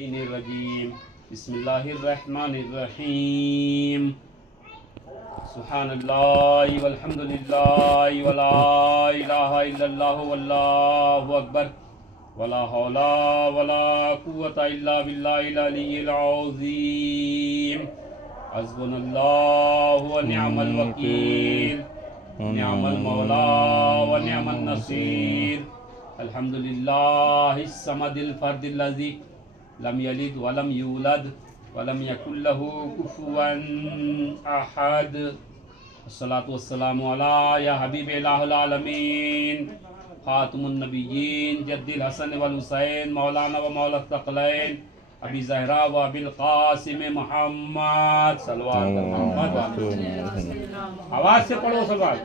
الرجیم بسم اللہ الرحمن الرحیم سبحان اللہ والحمد للہ ولا الہ الا اللہ واللہ اکبر ولا حول ولا قوۃ الا باللہ العلی العظیم حسبنا اللہ ونعم الوکیل نعم المولا ونعم النصیر الحمد للہ الصمد الفرد الذی لم یلد ولم یولد ولم یکن له کفوا احد الصلاۃ والسلام علی یا حبیب الہ العالمین خاتم النبیین جد الحسن والحسین مولانا و مولا الثقلین ابی زہرا و ابی القاسم محمد صلوات محمد آواز سے پڑھو صلوات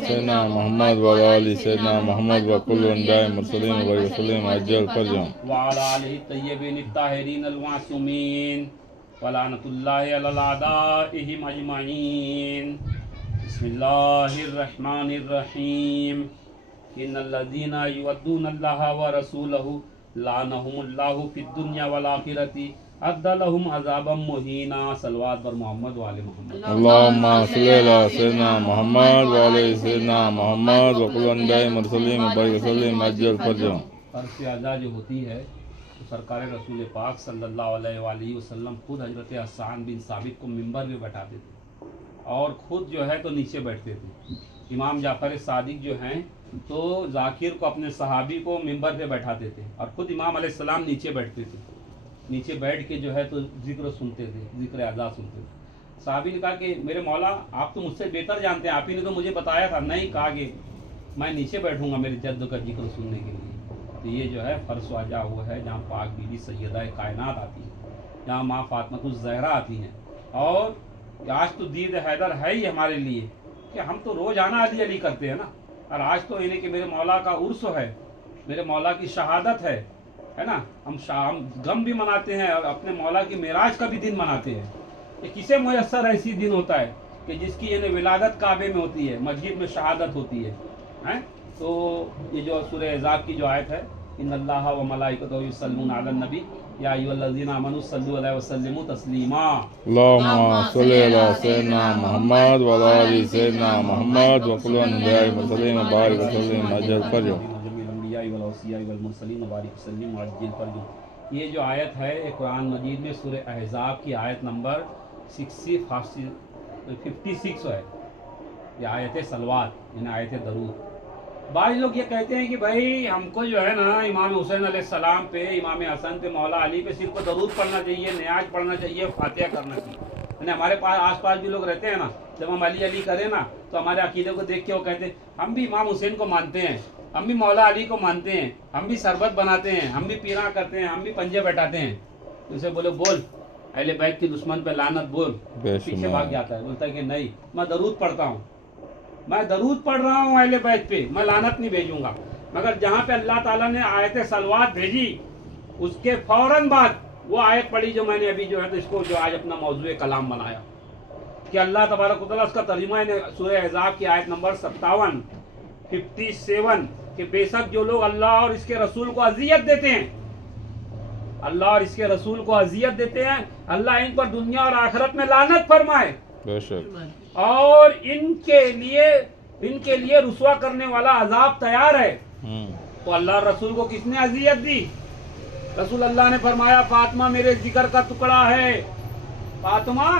سیدنا محمد وعلی آل سیدنا محمد وکل انبیاء مرسلین وسلم عجل فرجهم وعلى آلہ الطیبین الطاہرین المعصومین ولعنۃ اللہ علی اعدائهم اجمعین بسم اللہ الرحمن الرحیم ان الذین یؤذون اللہ ورسولہ لعنهم اللہ فی الدنیا والآخرۃ اعد لهم عذابا مہینا صلوات بر محمد وعلی محمد اللہم صلی علی سیدنا محمد وعلی سیدنا محمد وکل انبیاء مرسلین وسلم عجل فرجهم فرض اعضاء جو ہوتی ہے تو سرکار رسول پاک صلی اللہ علیہ وآلہ وسلم خود حضرت حسان بن ثابت کو ممبر پہ بٹھاتے تھے اور خود جو ہے تو نیچے بیٹھتے تھے. امام جعفر صادق جو ہیں تو ذاکر کو اپنے صحابی کو ممبر پہ بیٹھاتے تھے اور خود امام علیہ السلام نیچے بیٹھتے تھے. نیچے بیٹھ کے جو ہے تو ذکر سنتے تھے, ذکر اعضاء سنتے تھے. صحابی نے کہا کہ میرے مولا آپ تو مجھ سے بہتر جانتے ہیں, آپ ہی نے تو مجھے بتایا تھا. نہیں, کہا کہ میں نیچے بیٹھوں گا میرے جد کا ذکر سننے کے لیے. تو یہ جو ہے فرش واجہ وہ ہے جہاں پاک بی بی سیدہ کائنات آتی ہے, جہاں ماں فاطمۃ الزہرا آتی ہیں. اور آج تو دید حیدر ہے ہی ہمارے لیے کہ ہم تو روزانہ علی علی کرتے ہیں نا, اور آج تو انہیں کہ میرے مولا کا عرس ہے, میرے مولا کی شہادت ہے نا. ہم غم بھی مناتے ہیں اور اپنے مولا کی معراج کا بھی دن مناتے ہیں. یہ کسے میسر ایسی دن ہوتا ہے کہ جس کی یعنی ولادت کعبے میں ہوتی ہے, مسجد میں شہادت ہوتی ہے. تو یہ جو سورہ احزاب کی جو آیت ہے ان اللہ و ملائکتہ یصلون علی النبی یا ایھا الذین آمنوا صلوا علیہ وسلموا تسلیما اللہم صلی علی سیدنا محمد وعلی آل سیدنا محمد وکل انبیاء مرسلین وبارک وسلم عجل فرجهم. یہ جو آیت ہے قرآن مجید میں سورہ احزاب کی آیت نمبر 56 ہے. یہ آیت صلوات یعنی آیت درود. بعض لوگ یہ کہتے ہیں کہ بھائی ہم کو جو ہے نا امام حسین علیہ السلام پہ, امام حسن پہ, مولا علی پہ صرف درود پڑھنا چاہیے, نیاز پڑھنا چاہیے, فاتحہ کرنا چاہیے. یعنی ہمارے پاس آس پاس بھی لوگ رہتے ہیں نا, جب ہم علی علی کریں نا تو ہمارے عقیدے کو دیکھ کے وہ کہتے ہیں ہم بھی امام حسین کو مانتے ہیں, ہم بھی مولا علی کو مانتے ہیں, ہم بھی شربت بناتے ہیں, ہم بھی پیرا کرتے ہیں, ہم بھی پنجے بیٹھاتے ہیں. اسے بولے بول اہل بیت کی دشمن پہ لعنت بول, پیچھے بھاگ جاتا ہے, بولتا ہے کہ نہیں میں درود پڑھتا ہوں, میں درود پڑھ رہا ہوں اہل بیت پہ, میں لعنت نہیں بھیجوں گا. مگر جہاں پہ اللہ تعالیٰ نے آیت صلوات بھیجی اس کے فوراً بعد وہ آیت پڑھی جو میں نے ابھی جو ہے تو اس کو جو آج اپنا موضوع کلام بنایا کہ اللہ تبارک و تعالیٰ اس کا ترجمہ ہے سورہ احزاب کی آیت نمبر 57 کہ بے شک جو لوگ اللہ اور اس کے رسول کو اذیت دیتے ہیں, اللہ اور اس کے رسول کو اذیت دیتے ہیں, اللہ ان پر دنیا اور آخرت میں لعنت فرمائے. بے شک. اور ان کے لیے رسوا کرنے والا عذاب تیار ہے. تو اللہ رسول کو کس نے اذیت دی؟ رسول اللہ نے فرمایا فاطمہ میرے جگر کا ٹکڑا ہے, فاطمہ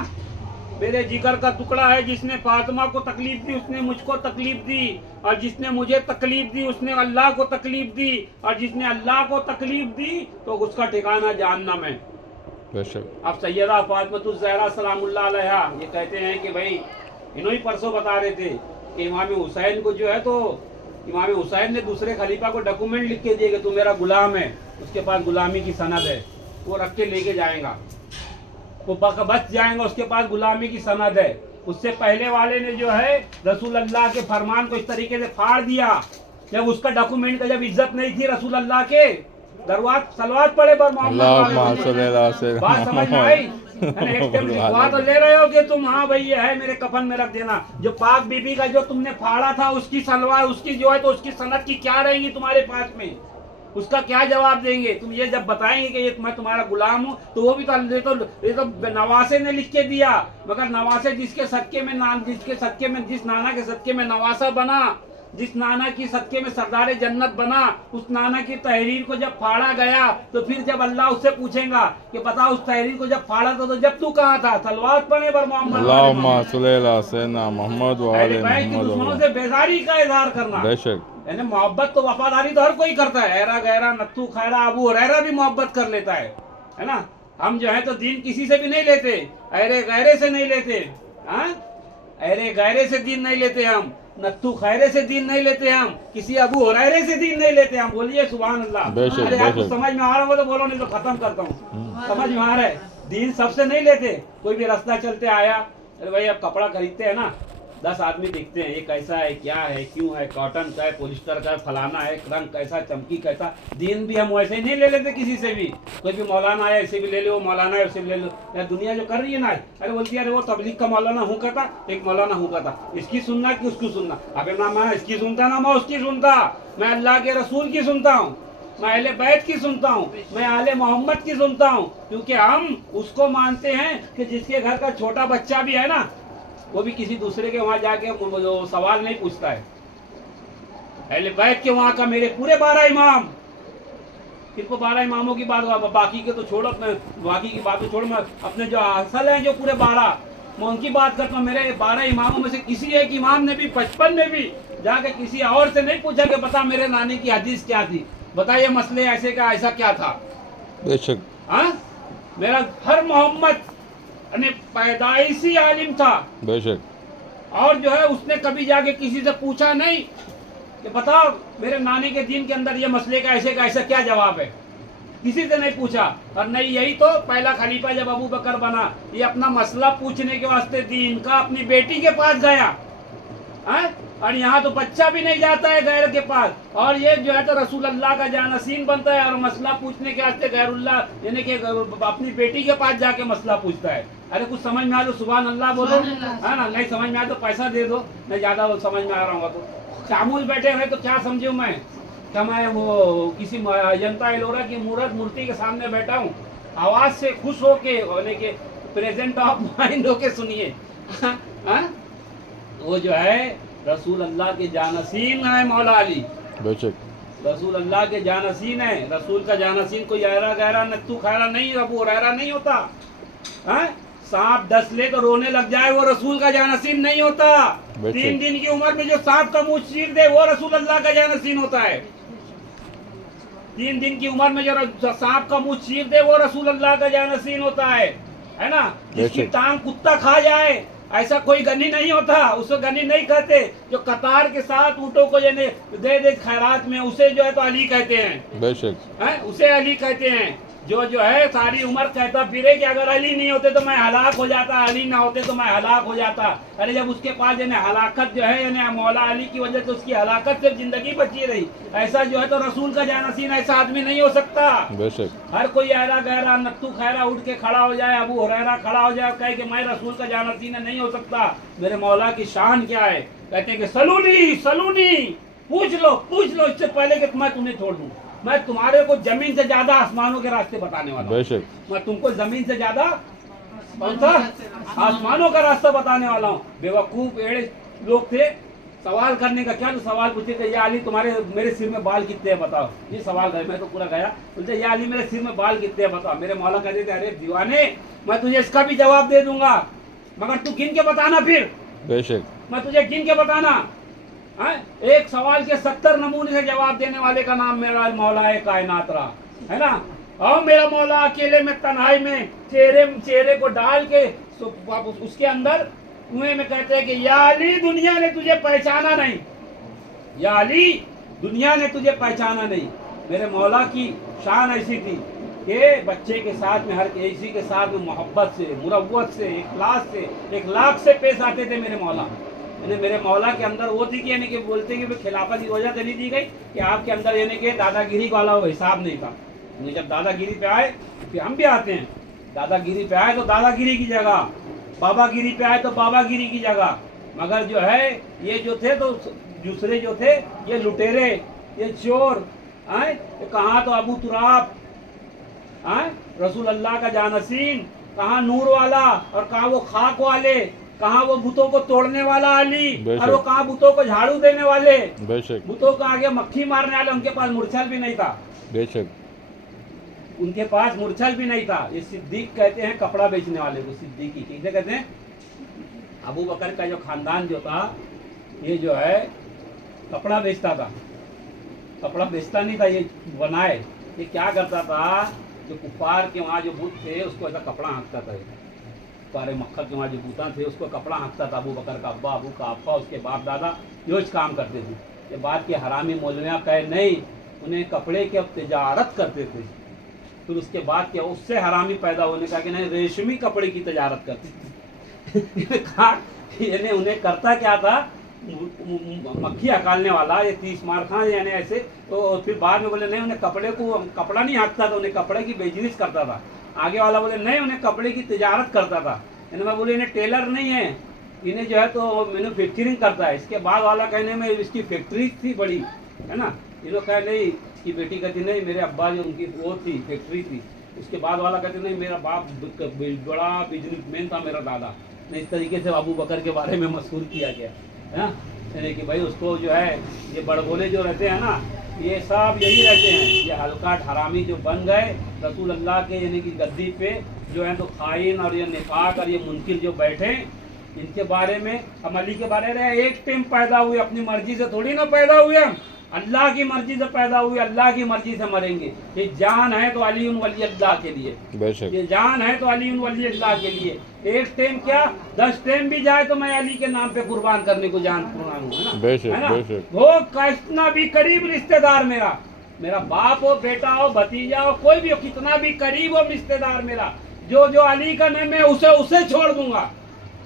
میرے جگر کا ٹکڑا ہے. جس نے فاطمہ کو تکلیف دی اس نے مجھ کو تکلیف دی, اور جس نے مجھے تکلیف دی اس نے اللہ کو تکلیف دی, اور جس نے اللہ کو تکلیف دی تو اس کا ٹھکانہ جہنم ہے. اب سیدہ فاطمۃ الزہرا سلام اللہ علیہا یہ کہتے ہیں کہ بھائی انہوں ہی پرسوں بتا رہے تھے کہ امام حسین کو جو ہے تو امام حسین نے دوسرے خلیفہ کو ڈاکومنٹ لکھ کے دیے کہ تو میرا غلام ہے, اس کے پاس غلامی کی سند ہے, وہ رکھ کے لے کے جائیں گا, وہ بچ جائیں گا, اس کے پاس غلامی کی سند ہے. اس سے پہلے والے نے جو ہے رسول اللہ کے فرمان کو اس طریقے سے پھاڑ دیا جب اس کا ڈاکومنٹ کا جب عزت نہیں تھی رسول اللہ کے. دروات صلوات پڑھے پر محمد بات سمجھ میں آئی؟ دعا تو لے رہے ہو کہ تم ہاں بھائی یہ ہے میرے کفن میں رکھ دینا. جو پاک بی بی کا جو تم نے پھاڑا تھا اس کی سلوار اس کی جو ہے تو اس کی سند کی کیا رہے گی تمہارے پاس میں؟ اس کا کیا جواب دیں گے؟ تم یہ جب بتائیں گے کہ یہ میں تمہارا غلام ہوں تو وہ بھی یہ تو نواسے نے لکھ کے دیا، مگر نواسے جس کے صدقے میں جس نانا کے صدقے میں نواسا بنا، جس نانا کی صدقے میں سردار جنت بنا، اس نانا کی تحریر کو جب پھاڑا گیا تو پھر جب اللہ اس سے پوچھیں گا کہ بتا اس تحریر کو جب پھاڑا تھا تو جب تو کہاں تھا؟ صلوات پڑھے بر محمد اللہم صلی علی سیدنا محمد و آل اہل بیت کے دشمنوں محمد. سے بیزاری کا اظہار کرنا، بے شک یعنی محبت تو وفاداری تو ہر کوئی کرتا ہے، ایرا گہرا نتھو خیرا ابو ہریرہ بھی محبت کر لیتا ہے نا. ہم جو ہے تو دین کسی سے بھی نہیں لیتے، ایرے غیرے سے نہیں لیتے، ہاں ایرے غیرے سے دین نہیں لیتے، ہم نتھو خیرے سے دین نہیں لیتے، ہم کسی ابو ہریرے سے دین نہیں لیتے. ہم بولیے سبحان اللہ. بے شک، ارے بے آپ کو شک. سمجھ میں آ رہا ہو تو بولو، نہیں تو ختم کرتا ہوں. سمجھ میں آ رہا ہے؟ دین سب سے نہیں لیتے. کوئی بھی راستہ چلتے آیا، ارے بھائی اب کپڑا خریدتے ہیں نا، 10 آدمی دیکھتے ہیں یہ کیسا ہے، کیا ہے، کیوں ہے، کاٹن کا ہے، پولیسٹر کا ہے، فلانا ہے، رنگ کیسا، چمکی کیسا. دین بھی ہم ویسے ہی نہیں لے لیتے کسی سے بھی. کوئی بھی مولانا ہے اسے بھی لے لو، مولانا ہے اسے بھی لے لو. دنیا جو کر رہی ہے نا، ارے بولتی ہے ارے وہ تبلیغ کا مولانا ہوں کہتا، ایک مولانا ہوں کہتا، اس کی سننا کہ اس کی سننا. اگر نہ میں اس کی سنتا نہ میں اس کی سنتا، میں اللہ کے رسول کی سنتا ہوں، میں اہل بیت کی سنتا ہوں، میں آل محمد کی سنتا ہوں. کیونکہ ہم اس کو مانتے ہیں کہ جس کے گھر کا چھوٹا بچہ بھی ہے نا، وہ بھی کسی دوسرے کے وہاں جا کے سوال نہیں پوچھتا ہے. اہل بیت کے وہاں کا میرے پورے 12 امام، پھر کو 12 اماموں کی بات، باقی کے تو چھوڑو، باقی کی بات تو چھوڑو، میں اپنے جو اصل ہیں جو پورے 12 میں ان کی بات کرتا ہوں. میرے 12 اماموں میں سے کسی ایک امام نے بھی 55 میں بھی جا کے کسی اور سے نہیں پوچھا کہ بتا میرے نانے کی حدیث کیا تھی، بتا یہ مسئلے ایسے کا ایسا کیا تھا. بے شک ہاں میرا ہر محمد یعنی پیدائشی عالم تھا، بے شک اور جو ہے اس نے کبھی جا کے کسی سے پوچھا نہیں کہ بتاؤ میرے نانے کے دین کے اندر یہ مسئلے کا ایسا کیا جواب ہے. کسی سے نہیں پوچھا. اور نہیں یہی تو پہلا خلیفہ جب ابو بکر بنا، یہ اپنا مسئلہ پوچھنے کے واسطے دین کا اپنی بیٹی کے پاس گیا. اور یہاں تو بچہ بھی نہیں جاتا ہے غیر کے پاس، اور یہ جو ہے تو رسول اللہ کا جانشین بنتا ہے اور مسئلہ پوچھنے کے واسطے غیر اللہ یعنی کہ اپنی بیٹی کے پاس جا کے مسئلہ پوچھتا ہے. ارے کچھ سمجھ میں آ تو سبحان اللہ بولو، ہے نا. نہیں سمجھ میں آ تو پیسہ دے دو، نہیں زیادہ سمجھ میں آ رہا ہوں تو خاموش بیٹھے ہوئے تو کیا سمجھوں میں کہ میں وہ کسی جنتا ایلورا کی مورتی کے سامنے بیٹھا ہوں. آواز سے خوش ہو کے یعنی کہ پریزنٹ آف مائنڈ ہو کے سنیے. وہ جو ہے رسول اللہ کے جانشین ہے مولا علی، بے شک رسول اللہ کے جانشین ہے. رسول کا جانشین کوئی ایرا گہرا نتھو خیرا نہیں، ابو ہریرہ نہیں ہوتا. سانپ ڈس لے تو رونے لگ جائے وہ رسول کا جانشین نہیں ہوتا. 3 دن کی عمر میں جو سانپ کا منہ چیر دے وہ رسول اللہ کا جانشین ہوتا ہے. 3 دن کی عمر میں جو سانپ کا منہ چیر دے وہ رسول اللہ کا جانشین ہوتا ہے نا. جس کی ٹانگ کتا کھا جائے ایسا کوئی غنی نہیں ہوتا، اسے غنی نہیں کہتے. جو قطار کے ساتھ اونٹوں کو یعنی دے دے خیرات میں، اسے جو ہے تو علی کہتے ہیں. بے شک اسے علی کہتے ہیں. جو ہے ساری عمر کہتا پھرے کہ اگر علی نہیں ہوتے تو میں ہلاک ہو جاتا، علی نہ ہوتے تو میں ہلاک ہو جاتا. ارے جب اس کے پاس یعنی ہلاکت جو ہے یعنی مولا علی کی وجہ سے اس کی ہلاکت سے زندگی بچی رہی. ایسا جو ہے تو رسول کا جانشین ایسا آدمی نہیں ہو سکتا. بے شک ہر کوئی ایرا گہرا نتھو خیرا اٹھ کے کھڑا ہو جائے، ابو ہریرہ کھڑا ہو جائے اور کہے کہ میں رسول کا جانشین نہیں ہو سکتا. میرے مولا کی شان کیا ہے؟ کہتے ہیں کہ سلونی پوچھ لو اس سے پہلے کہ میں تمہیں چھوڑ دوں. میں تمہارے کو زمین سے زیادہ آسمانوں کے راستے بتانے والا ہوں. بے شک میں تم کو زمین سے زیادہ کون سا آسمانوں کا راستہ بتانے والا ہوں. بے وقوف ایڑے لوگ تھے، سوال کرنے کا کیا تو سوال پوچھے کہ یا علی تمہارے میرے سر میں بال کتنے ہیں بتاؤ. یہ سوال ہے. میں تو پورا گیا بولتے یا علی میرے سر میں بال کتنے ہیں بتاؤ. میرے مولا کہتے تھے ارے دیوانے میں تجھے اس کا بھی جواب دے دوں گا مگر تو گن کے بتانا. پھر بے شک میں تجھے گن کے بتانا. ایک سوال کے 70 نمونے سے جواب دینے والے کا نام میرا مولا کائنات رہا ہے نا. اور میرا مولا اکیلے میں تنہائی میں چہرے کو ڈال کے اس کے اندر کنویں میں کہتے ہیں کہ یا علی دنیا نے تجھے پہچانا نہیں، یا علی دنیا نے تجھے پہچانا نہیں. میرے مولا کی شان ایسی تھی کہ بچے کے ساتھ میں ہر کسی کے ساتھ میں محبت سے، مروت سے، اخلاص سے پیش آتے تھے میرے مولا. یعنی میرے مولا کے اندر وہ تھی کہ یعنی کہ بولتے کہ خلافت کی وجہ سے نہیں دی گئی کہ آپ کے اندر یعنی کہ دادا گیری والا وہ حساب نہیں تھا. جب دادا گیری پہ آئے پھر ہم بھی آتے ہیں. دادا گیری پہ آئے تو دادا گیری کی جگہ، بابا گیری پہ آئے تو بابا گیری کی جگہ. مگر جو ہے یہ جو تھے تو دوسرے جو تھے یہ لٹیرے، یہ چور، आए कहाँ तो अबू तुराब, आए रसूल अल्लाह का जानसीन, कहाँ नूर वाला और कहाँ वो खाक वाले, कहाँ वो बुतों को तोड़ने वाला अली बेशक। और वो कहाँ बुतों को झाड़ू देने वाले, बेशक बुतों को आगे मक्खी मारने वाले। उनके पास मुरछल भी नहीं था, बेशक उनके पास मुरछल भी नहीं था। ये सिद्दीक कहते हैं कपड़ा बेचने वाले को, सिद्दीकी किसे कहते हैं? अबू बकर का जो खानदान जो था ये जो है कपड़ा बेचता था, कपड़ा बेचता नहीं था, ये बनाए। ये क्या करता था, जो कुफार के वहाँ जो बुत थे उसको ऐसा कपड़ा हाँकता था, कुफार मक्का के वहाँ जो बुता थे उसको कपड़ा हाँकता था। अबू बकर का अब्बा, अबू का अब्बा, उसके बाप दादा जो काम करते थे। ये बात के हरामी मौलवियाँ कहे नहीं, उन्हें कपड़े की अब तिजारत करते थे। फिर उसके बाद क्या उससे हरामी पैदा होने का कि नहीं रेशमी कपड़े की तिजारत करते थे। कहा यानी उन्हें करता क्या था, मक्खी हकालने वाला, ये 30 मार खां यानी ऐसे। तो फिर बाद में बोले नहीं, उन्हें कपड़े को कपड़ा नहीं हाँकता था, उन्हें कपड़े की बिजनेस करता था। आगे वाला बोले नहीं, उन्हें कपड़े की तिजारत करता था। यानी मैं बोले इन्हें टेलर नहीं है, इन्हें जो है तो मैन्युफैक्चरिंग करता है। इसके बाद वाला कहने में इसकी फैक्ट्री थी बड़ी, है ना। इन्होंने कहा नहीं, इसकी बेटी कहती नहीं मेरे अब्बा जो उनकी वो थी फैक्ट्री थी। उसके बाद वाला कहते नहीं मेरा बाप बड़ा बिजनेसमैन था मेरा दादा। इस तरीके से अबू बकर के बारे में मशहूर किया गया है ना, यानी कि भाई उसको जो है ये बड़बोले जो रहते हैं ना, ये सब यही रहते हैं, ये हलकाट हरामी जो बन गए रसूल अल्लाह के यानी कि गद्दी पे जो है तो खाइन और ये निफाक और ये मुनकिर जो बैठे, इनके बारे में हम अली के बारे में एक टाइम पैदा हुए, अपनी मर्जी से थोड़ी ना पैदा हुए, हम अल्लाह की मर्जी से पैदा हुए, अल्लाह की मर्जी से मरेंगे। ये जान है तो अली वली अल्लाह के लिए, बेशक ये जान है तो अली वली अल्लाह के लिए। एक टाइम क्या 10 टाइम भी जाए तो मैं अली के नाम पे कुर्बान करने को जान कुर्बान हूँ, है ना, बेशक है ना। बेशक वो कितना भी करीब रिश्तेदार मेरा, मेरा बाप हो, बेटा हो, भतीजा हो, कोई भी हो, कितना भी करीब हो रिश्तेदार मेरा, जो जो अली का नहीं मैं उसे छोड़ दूंगा,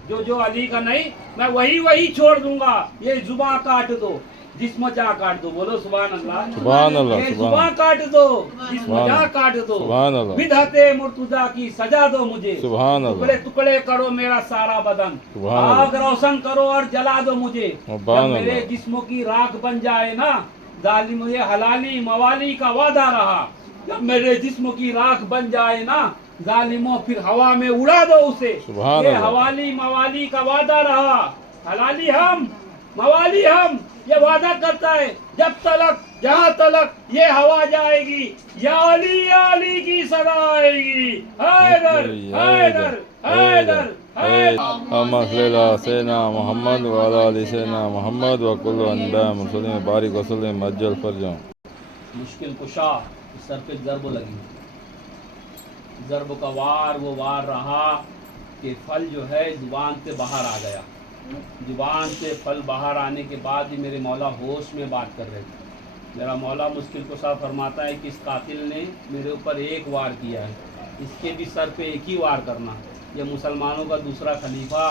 जो जो अली का नहीं मैं वही छोड़ दूंगा। ये जुबान काट दो, जिस्म जा काट दो, बोलो सुभान अल्लाह, सुभान अल्लाह, ये सुभान जुबान काट दो, जिस्म सुभान जा अल्लाह, काट दो, सुभान अल्लाह, बिदअते मुर्तजा की सजा दो मुझे, सुभान अल्लाह, टुकड़े टुकड़े करो मेरा सारा बदन, सुभान आग रोशन करो और जला दो मुझे। सुभान जब मेरे अल्लाह। जिस्मों की राख बन जाए ना, जालिम मुझे हलाली मवाली का वादा रहा, जब मेरे जिस्म की राख बन जाए ना जालिमों फिर हवा में उड़ा दो उसे। सुभान ये अल्लाह। हवाली मवाली का वादा रहा, हलाली हम मवाली हम, ये वादा करता है जब तलक जहाँ तलक ये हवा जाएगी, या अली की सदा आएगी। हैदर हैदर हैदर हैदर। अम्मा सैना मोहम्मद वाला अली सैना मोहम्मद वकुल अनबिया मुसलिम बारिक वसल्लम अज्जल फरजम। मुश्किल कुशा सर पे ज़रब लगी, ज़रब का वार वो वार रहा कि फल जो है जुबान से बाहर आ गया। जुबान से फल बाहर आने के बाद भी मेरे मौला होश में बात कर रहे थे। मेरा मौला मुश्किल कुशा फरमाता है कि इस कातिल ने मेरे ऊपर एक वार किया है, इसके भी सर पे एक ही वार करना। ये मुसलमानों का दूसरा खलीफा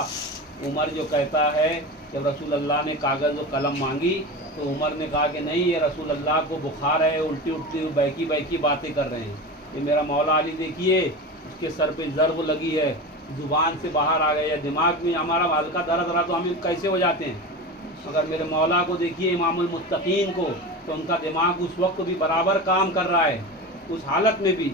उमर जो कहता है जब रसूल अल्लाह ने कागज़ और कलम मांगी तो उमर ने कहा कि नहीं, ये रसूल अल्लाह को बुखार है, उल्टी उल्टी बहकी बहकी बातें कर रहे हैं। ये मेरा मौला अली देखिए उसके सर पे ज़रब लगी है, ज़ुबान से बाहर आ गया, दिमाग में हमारा हल्का दर्द रहा तो हम कैसे हो जाते हैं। अगर मेरे मौला को देखिए इमामुल मुत्तकीन को, तो उनका दिमाग उस वक्त भी बराबर काम कर रहा है, उस हालत में भी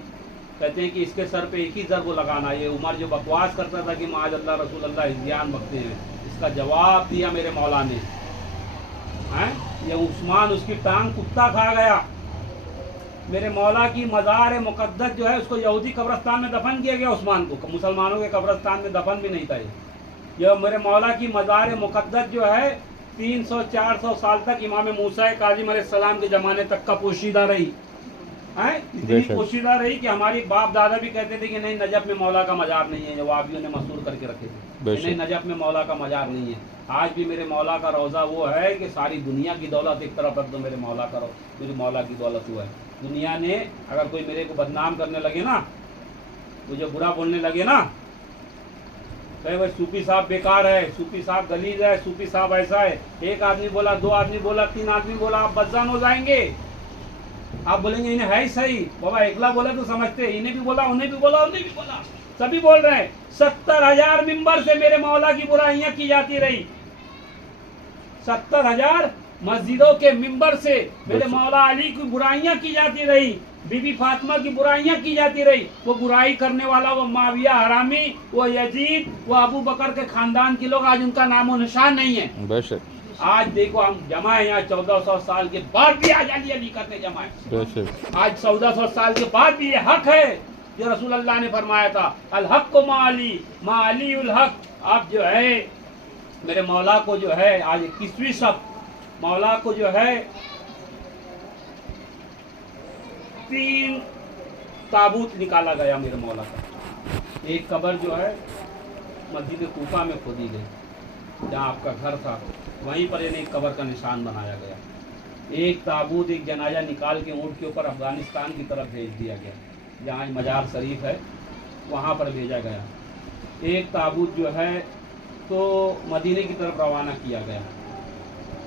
कहते हैं कि इसके सर पे एक ही ज़रब लगाना। ये उमर जो बकवास करता था कि माज अल्लाह रसूल अल्लाह इज़्यान बकते हैं, इसका जवाब दिया मेरे मौला ने। हैं ये उस्मान उसकी टांग कुत्ता खा गया। मेरे मौला की मज़ार मुक़द्दस जो है उसको यहूदी कब्रस्तान में दफन किया गया, उस्मान को मुसलमानों के कब्रस्तान में दफन भी नहीं था। ये मेरे मौला की मज़ार मुक़द्दस जो है 300-400 साल तक इमाम मूसा काज़िम अलैहिस्सलाम के ज़माने तक का पोशीदा रही है। इतनी पोशीदा रही कि हमारी बाप दादा भी कहते थे कि नहीं नजफ में मौला का मज़ार नहीं है, जो वाबियों ने मशहूर करके रखे थे, नहीं नजफ में मौला का मज़ार नहीं है। आज भी मेरे मौला का रोज़ा वो है कि सारी दुनिया की दौलत एक तरफ रख दो, मेरे मौला का मेरी मौला की दौलत हुआ है। दुनिया ने अगर कोई मेरे को बदनाम करने लगे ना, मुझे बुरा बोलने लगे ना, कहे भाई सूफी साहब बेकार है, सूफी साहब गलीज है, सूफी साहब ऐसा है, एक आदमी बोला, 2 आदमी बोला, 3 आदमी बोला, आप बदनाम हो जाएंगे। आप बोलेंगे इन्हें है ही सही, बाबा एकला बोला तो समझते, इन्हें भी बोला, उन्हें भी बोला, उन्हें भी बोला, सभी बोल रहे हैं। 70,000 मिंबर से मेरे मौला की बुराइयां की जाती रही, 70,000 मस्जिदों के मिंबर से मेरे मौला अली की बुराइयां की जाती रही, बीबी फातिमा की बुराइयां की जाती रही। वो बुराई करने वाला, वो माविया हरामी, वो यजीद, वो अबू बकर के खानदान के लोग आज उनका नामो निशान नहीं है। बेशक आज देखो हम जमा है यहाँ 1400 साल के बाद भी आजादी अली करने जमा है। बेशक आज 1400 साल के बाद भी ये हक है जो रसूल अल्लाह ने फरमाया था, अल हक को मा अली उल हक। अब जो है मेरे मौला को जो है आज 21वीं शब मौला को जो है 3 ताबूत निकाला गया मेरे मौला का। एक कब्र जो है मस्जिद कूफा में खोदी गई, जहाँ आपका घर था वहीं पर यानी एक कब्र का निशान बनाया गया। एक ताबूत, एक जनाजा निकाल के ऊँट के ऊपर अफगानिस्तान की तरफ भेज दिया गया, जहाँ मजार शरीफ है वहाँ पर भेजा गया। एक ताबूत जो है तो मदीने की तरफ रवाना किया गया,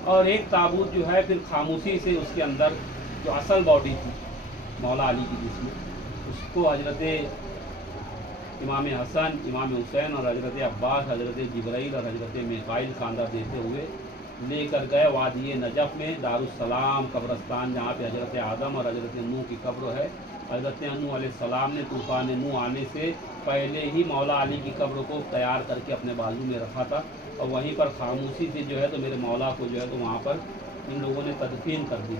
और एक ताबूत जो है फिर खामोशी से उसके अंदर जो असल बॉडी थी मौला अली की, जिसमें उसको हजरत इमाम हसन, इमाम हुसैन और हजरत अब्बास, हजरत जिब्राइल और हजरत मिकाइल कांधा देते हुए लेकर गए वादी नजफ़ में दारुस्सलाम कब्रस्तान, जहाँ पे हजरत आदम और हजरत नूह की कब्र है। हजरत नूह अलैहिस्सलाम ने तूफ़ान नूह आने से पहले ही मौला अली की कब्र को तैयार करके अपने बाजू में रखा था, और वहीं पर खामोशी से जो है तो मेरे मौला को जो है तो वहाँ पर इन लोगों ने तदफीन कर दी।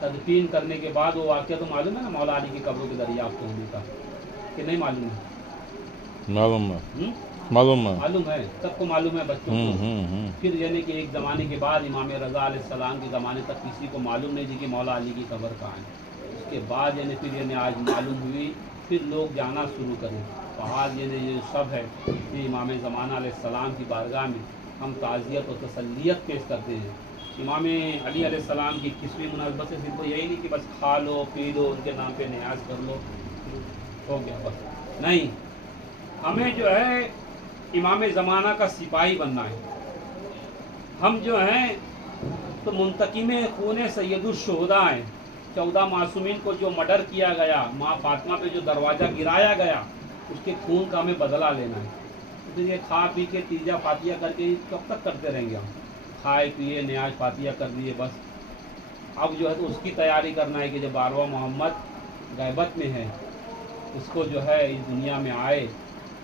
तदफीन करने के बाद वो वाक़या तो मालूम है ना मौला अली की कब्रों के दरियाफ्त होने का, कि नहीं मालूम है? मालूम है, मालूम है, मालूम है, सबको मालूम है बच्चों को। फिर यानी कि एक ज़माने के बाद इमाम रज़ा अलैहिस्सलाम के ज़माने तक किसी को मालूम नहीं थी कि मौला अली की कब्र कहाँ है। उसके बाद यानी फिर यानी आज मालूम हुई, फिर लोग जाना शुरू करें पहाड़। ये सब है कि इमाम ज़माना अलैहिस्सलाम की बारगाह में हम ताज़ियत और तसल्लियत पेश करते हैं। इमाम अली अलैहिस्सलाम की 21वीं मुनासबत से सिर्फ यही नहीं कि बस खा लो पी लो उनके नाम पे न्याज कर लो हो गया, बस नहीं। हमें जो है इमाम ज़माना का सिपाही बनना है। हम जो हैं तो मुंतकिम खून सैयदुश्शुहदा हैं। 14 मासूमीन को जो मर्डर किया गया, माँ फातिमा पे जो दरवाज़ा गिराया गया, उसके खून का हमें बदला लेना है। तो ये खा पी के तीजा फातिया करके कब तक करते रहेंगे हम? खाए पिए न्याज फातिया कर दिए बस। अब जो है तो उसकी तैयारी करना है कि जब 12वां मोहम्मद गैबत में है, उसको जो है इस दुनिया में आए,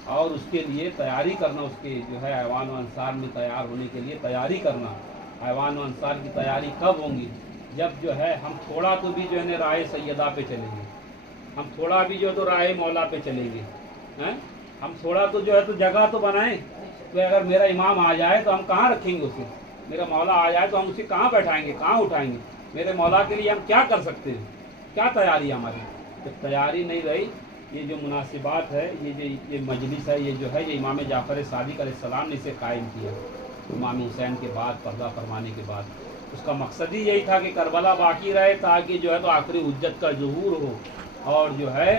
और उसके लिए तैयारी करना, उसके जो है ऐवान व अंसार में तैयार होने के लिए तैयारी करना। ऐवान व अंसार की तैयारी कब होंगी? जब जो है हम थोड़ा तो भी जो है राय सैयदा पे चलेंगे, हम थोड़ा भी जो है तो राय मौला पे चलेंगे हैं, हम थोड़ा तो जो है तो जगह तो बनाएं। तो अगर मेरा इमाम आ जाए तो हम कहाँ रखेंगे उसे? मेरा मौला आ जाए तो हम उसे कहाँ बैठाएंगे, कहाँ उठाएंगे? मेरे मौला के लिए हम क्या कर सकते हैं? क्या तैयारी हमारी? जब तैयारी नहीं रही, ये जो मुनासिबात है, ये मजलिस है, ये जो है ये इमाम जाफ़र सादिक अलैहिस्सलाम ने इसे कायम किया इमाम हुसैन के बाद, पर्दा फरमाने के बाद। उसका मकसद ही यही था कि करबला बाकी रहे, ताकि जो है तो आखिरी हुज्जत का ज़ुहूर हो, और जो है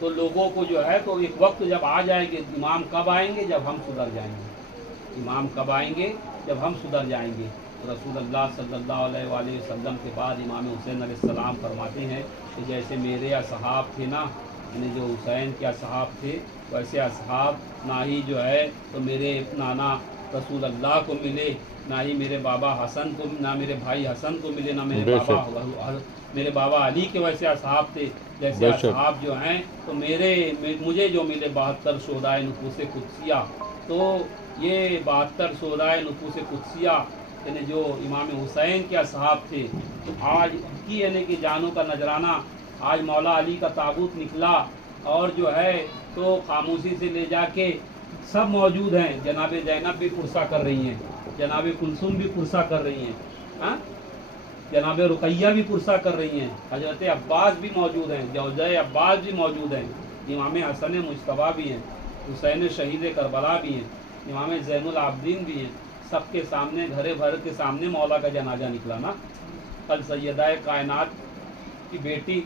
तो लोगों को जो है तो एक वक्त जब आ जाएंगे, इमाम कब आएंगे? जब हम सुधर जाएंगे। इमाम कब आएंगे? जब हम सुधर जाएंगे। तो रसूलुल्लाह सल्लल्लाहु अलैहि वसल्लम के बाद इमाम हुसैन अलैहिस्सलाम फरमाते हैं कि जैसे मेरे असहाब थे ना, यानी जो हुसैन के असहाब थे, वैसे असहाब ना ही जो है तो मेरे नाना रसूलुल्लाह को मिले, ना ही मेरे बाबा हसन को, ना मेरे भाई हसन को मिले, ना मेरे बाबा अली के वैसे असहाब थे। जैसे असहाब जो हैं तो मुझे जो मिले 72 शोदाए नुफूस कुदसिया, तो ये 72 शोदाए नुफूस कुदसिया यानी जो इमाम हुसैन के असहाब थे, तो आज उनकी यानी कि जानों का नजराना, आज मौला अली का ताबूत निकला, और जो है तो खामोशी से ले जाके सब मौजूद हैं। जनाब ज़ैनब भी पुरसा कर रही हैं, जनाब कुलसुम भी पुरसा कर रही हैं, हाँ, जनाब रुकैया भी पुरसा कर रही हैं, हजरत अब्बास भी मौजूद हैं, जौज़े अब्बास भी मौजूद हैं, इमाम हसन मुज्तबा भी हैं, हुसैन शहीद करबला भी हैं, इमाम ज़ैनुल आबदीन भी हैं। सबके सामने, घरे भर के सामने मौला का जनाजा निकला ना। कल सैयदाए कायनात की बेटी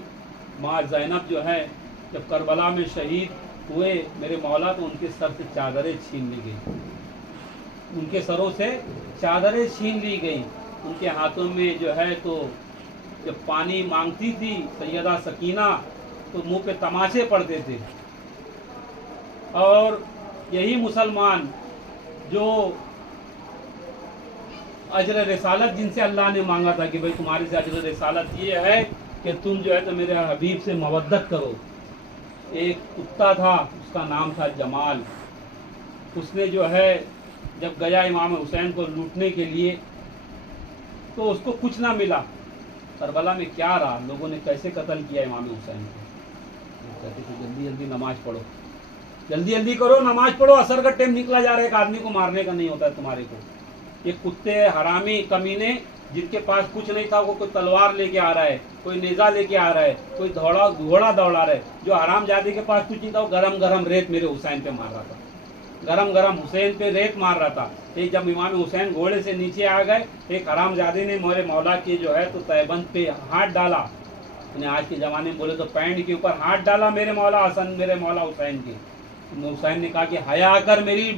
माँ ज़ैनब जो है जब करबला में शहीद हुए मेरे मौला, तो उनके सर से चादरें छीन ली गई, उनके सरों से चादरें छीन ली गई। उनके हाथों में जो है तो जब पानी मांगती थी सैयदा सकीना, तो मुंह पे तमाचे पड़ते थे। और यही मुसलमान जो अजर रसालत जिनसे अल्लाह ने मांगा था कि भाई तुम्हारे से अजर रसालत ये है कि तुम जो है तो मेरे हबीब से मवद्दत करो। एक कुत्ता था, उसका नाम था जमाल। उसने जो है जब गया इमाम हुसैन को लूटने के लिए तो उसको कुछ ना मिला। करबला में क्या रहा, लोगों ने कैसे कत्ल किया इमाम हुसैन को। वो कहते थे जल्दी जल्दी नमाज पढ़ो, जल्दी जल्दी करो नमाज पढ़ो, असर का टाइम निकला जा रहा है, एक आदमी को मारने का नहीं होता है तुम्हारे को। ये कुत्ते हरामी कमीने जिनके पास कुछ नहीं था, वो कोई तलवार लेके आ रहा है, कोई नेजा लेके आ रहा है, कोई घोड़ा दौड़ा रहा है। जो हराम जादे के पास कुछ नहीं था, वो गरम गरम रेत मेरे हुसैन पे मार रहा था, गरम गरम हुसैन पे रेत मार रहा था। एक जब इमाम हुसैन घोड़े से नीचे आ गए, एक हराम जादे ने मेरे मौला के जो है तो तहबंद पे हाथ डाला। उन्हें आज के ज़माने में बोले तो पैंट के ऊपर हाथ डाला मेरे मौला हसन, मेरे मौला हुसैन के। हुसैन ने कहा कि हया कर मेरी